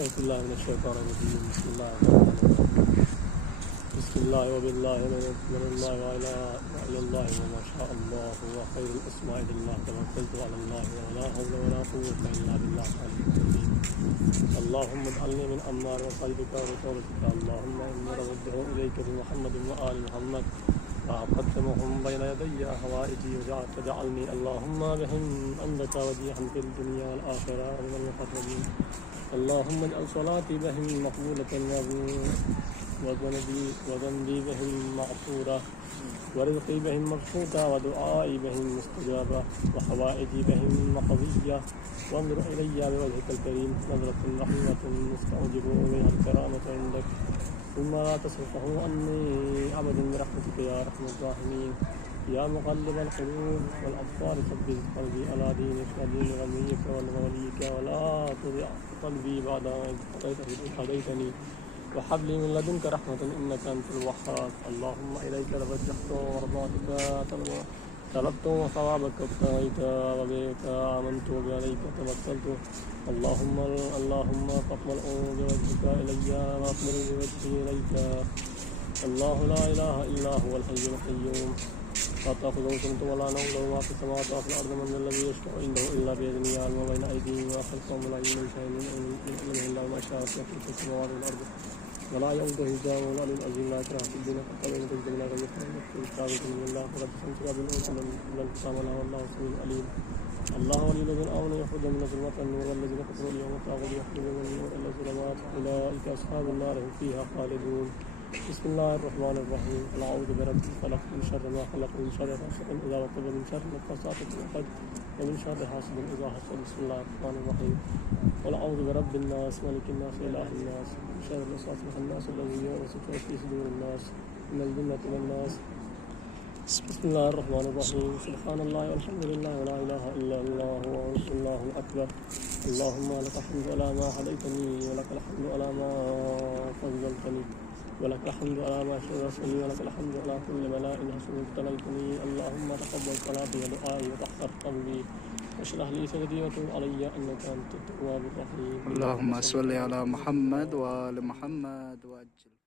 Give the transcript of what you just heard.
أعوذ بالله من الشيطان الرجيم. بسم الله الرحمن الرحيم. بسم الله وبالله من الله وإلى الله وما شاء الله وخير الأسماء لله توكلت على الله ولا حول ولا قوة إلا بالله العلي العظيم. اللهم اجعلني من أمار وقلبك ورسولتك. اللهم إني رده إليك بمحمد وآل محمد وقدمهم بين يدي حوائجي وجعلني اللهم بهم عندك وجيها في الدنيا والآخرة من المقربين. اللهم اجعل صلاتي بهم مقبولة وذنبي بهم مغفورة ورزقي بهم مبسوطة ودعائي بهم مستجابة وحوائجي بهم مقضية. وانظر إلي بوجهك الكريم نظرة رحمة مستعجب منها الكرامة عندك ثم لا تصرفه عني أبدا برحمتك يا أرحم الراحمين. يا مقلب القلوب والأبصار ثبت قلبي على دينك ودين وليك وليك ولا تضع قلبي بعد إذ هديتني وهب لي من لدنك رحمة إنك أنت الوهاب. اللهم إليك توجهت ومرضاتك طلبت وثوابك ابتغيت وبك آمنت وبعليك توكلت. اللهم فاقبل بوجهك إلي واقبل بوجهي إليك. الله لا إله إلا هو الحي القيوم لا تأخذه سنة ولا نوم له ما في السماوات وما في الأرض من الذي يشفع عنده إلا بإذنه يعلم ما بين أيديهم وما خلفهم ولا يملك شيئا من علمه إلا ما شاء وسع كرسيه السماوات والأرض ولا يؤوده حفظهما وهو العلي العظيم. لا إكراه في الدين قد تبين الرشد من الغي فمن يستعبد من الله فقد استمسك بالعروة لا انقسام لها والله سميع عليم. الله ولي الذين آمنوا يخرجهم من الظلمات إلى النور والذين كفروا اليوم الطاغوت يخرجهم من النور إلى الظلمات أولئك أصحاب النار هم فيها خالدون. بسم الله الرحمن الرحيم. قل أعوذ برب الفلق من شر ما خلق من شر غاسق إذا وقب من شر النفاثات في العقد ومن شر حاسد إذا حسد. بسم الله الرحمن الرحيم. قل أعوذ برب الناس ملك الناس إله الناس من شر الوسواس الخناس الذي يوسوس في صدور الناس من الجنة والناس. بسم الله الرحمن الرحيم. سبحان الله والحمد لله ولا إله إلا الله والله أكبر. اللهم لك الحمد على ما هديتني ولك الحمد على ما فضلتني ولك الحمد على ما شرفتني ولك الحمد على كل بلاء حسن ابتليتني. اللهم تقبل صلاتي ودعائي وطهر قلبي واشرح لي صدري وتب علي انك انت التواب الرحيم. اللهم صل على محمد وآل محمد وعجل